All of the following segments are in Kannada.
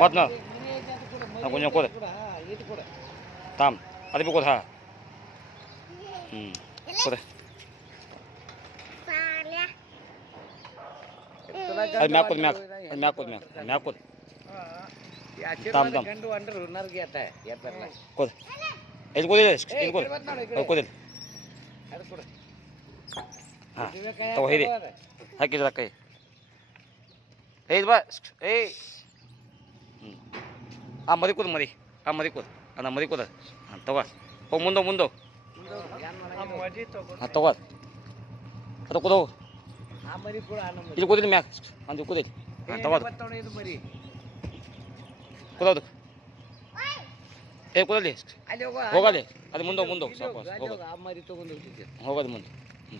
ಮತ್ ನಾ ಕೊಂಚ ಕೂದ ತಾಮ್ ಅದು ಬೇಕು ಹಾ ಕೂದ ಅದು ಮ್ಯಾಕ್ ಕೂದ ಮ್ಯಾಕ್ ಕೂದ ಮ್ಯಾಕ್ ಕೂದ ತಾಮ್ ತಾಮ್ ಕೂದ ಇದು ಕೂದಿಲ್ಲ ಇದು ಕೂದ ಅದು ಕೂದಿಲ್ಲ ಹಾಂ ತಗೋ ಹಿಡಿ ಹಾಕಿದ್ರ ಕೈ ಏಯ್ ಬಾ ಏಯ್ ಆ ಮದಿ ಕೂದ ಮದಿ ಆ ಮದಿ ಕೂದ ಅದ ಮದಿ ಕೂದ ಹಾಂ ತಗೋ ಹೋಗಿ ಮುಂದೆ ಮುಂದೆ ಹಾಂ ತಗೋ ಅದು ಕೂದ ಹೋಗು ಇಲ್ಲಿ ಕೂದಿಲ್ಲ ಮ್ಯಾಕ್ ಅಂದು ಕೂದಿಲ್ಲ ಹಾಂ ತಗೋ ಕೂದೋದು ಏ ಕೂದಲ್ಲಿ ಹೋಗಲಿ ಅದು ಮುಂದೆ ಮುಂದೆ ಹೋಗಿ ಸ್ವಲ್ಪ ಹೋಗೋದು ಹೋಗೋದು ಮುಂದೆ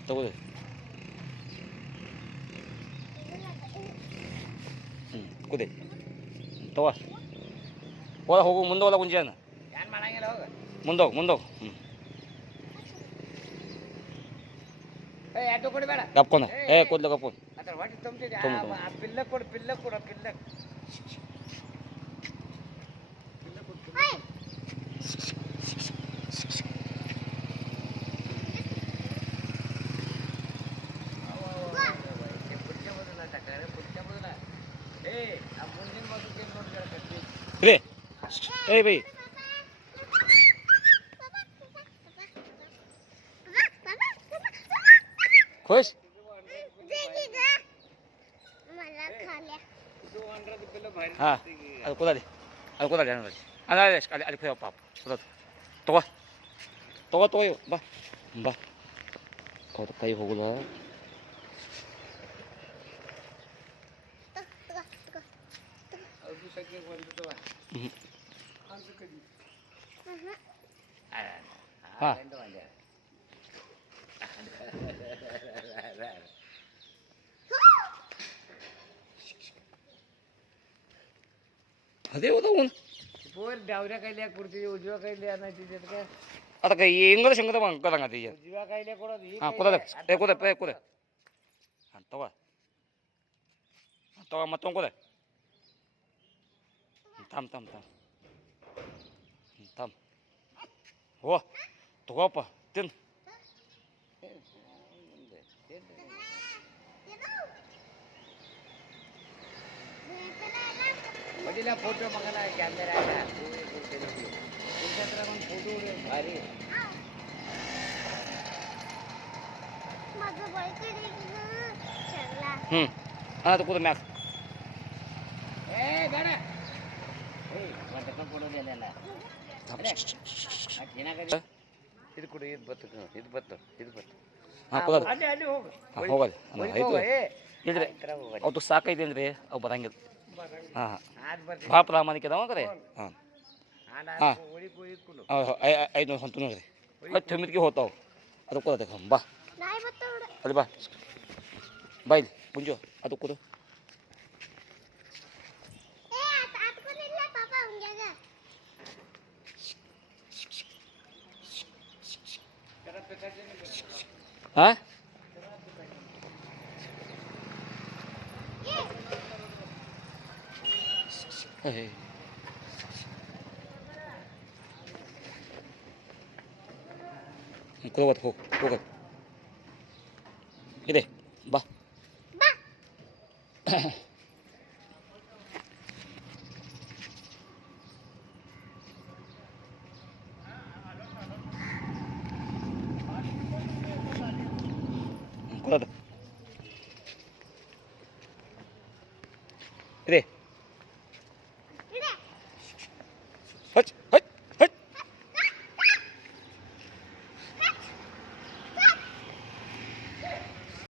ತಗೋದು ಕೂದೆ ತಗೋ ಹೋದ ಹೋಗು ಮುಂದೆ ಹೋದ ಗುಂಜಿಯನ್ನ ಮುಂದೆ ಹೋಗಿ ಮುಂದೆ ಹೋಗಿ ಕಪ್ಕೊಂಡ ಏ ಕೂದಲು ಕಪ್ಕೊಂಡು रे ए भाई खुश हाँ ಅದು ಕೂದಲಿ ಅದು ಕೂದಲಿ ಅಲ್ಲ ಅಲ್ಲಿ ಹೋಯ್ ಪಾಪ ಕೂದದು ತಗೋ ತಗೋ ತಗೋ ಬಾ ಬಾ ಅವ್ರ ಕೈ ಹೋಗುದ ಹಾಂ ಅದೇ ಹೋದ डावऱ्या कायल्या कुर्ती उजव्या कायल्या आणायची काय आता काय इंग्लिश संगत मग कदा का ते उजव्या कायल्या कोणा हां कुदा ए कुदा ए कुदा हां तवा तवा मत कुदा थांब थांब थांब थांब हो तಗೋಪ ತಿನ್ वडीला फोटो बघायला कॅमेरा आला फोटो भारी आता कुठं मॅक ए गाडा ए वाटत फोटो दिलेला ಇದು ಕೂಡ ಇದು ಬತ್ತು ಹಾಂ ಕುದ ಅಲ್ಲಿ ಅಲ್ಲಿ ಹೋಗು ಹೋಗಲ್ಲ ಆಯ್ತು ಇಲ್ರಿ ಅವತ್ತು ಸಾಕೈತಿ ಅಂದ್ರೆ ಅವು ಬರಂಗಿಲ್ಲ ಹಾಂ ಭಾಳ ಪ್ರಾಮಾಣಿಕ ಅದಾವ ಕರೆ ಹಾಂ ಹಾಂ 500 ಹೊಂತು ನೋಡ್ರಿ ಅದು ಥಮಿದ್ಗೆ ಹೋತಾವ ಅದು ಕೂದ ಬಾ ಅಲ್ಲಿ ಬಾ ಬಾ ಇಲ್ಲಿ ಮುಂಜು ಅದು ಕೂದು ಹಾಂ ಹೋಗೋದು ಹೋಗೋದು ಇದೆ ಬಾ ಕೂದದು ಇದೆ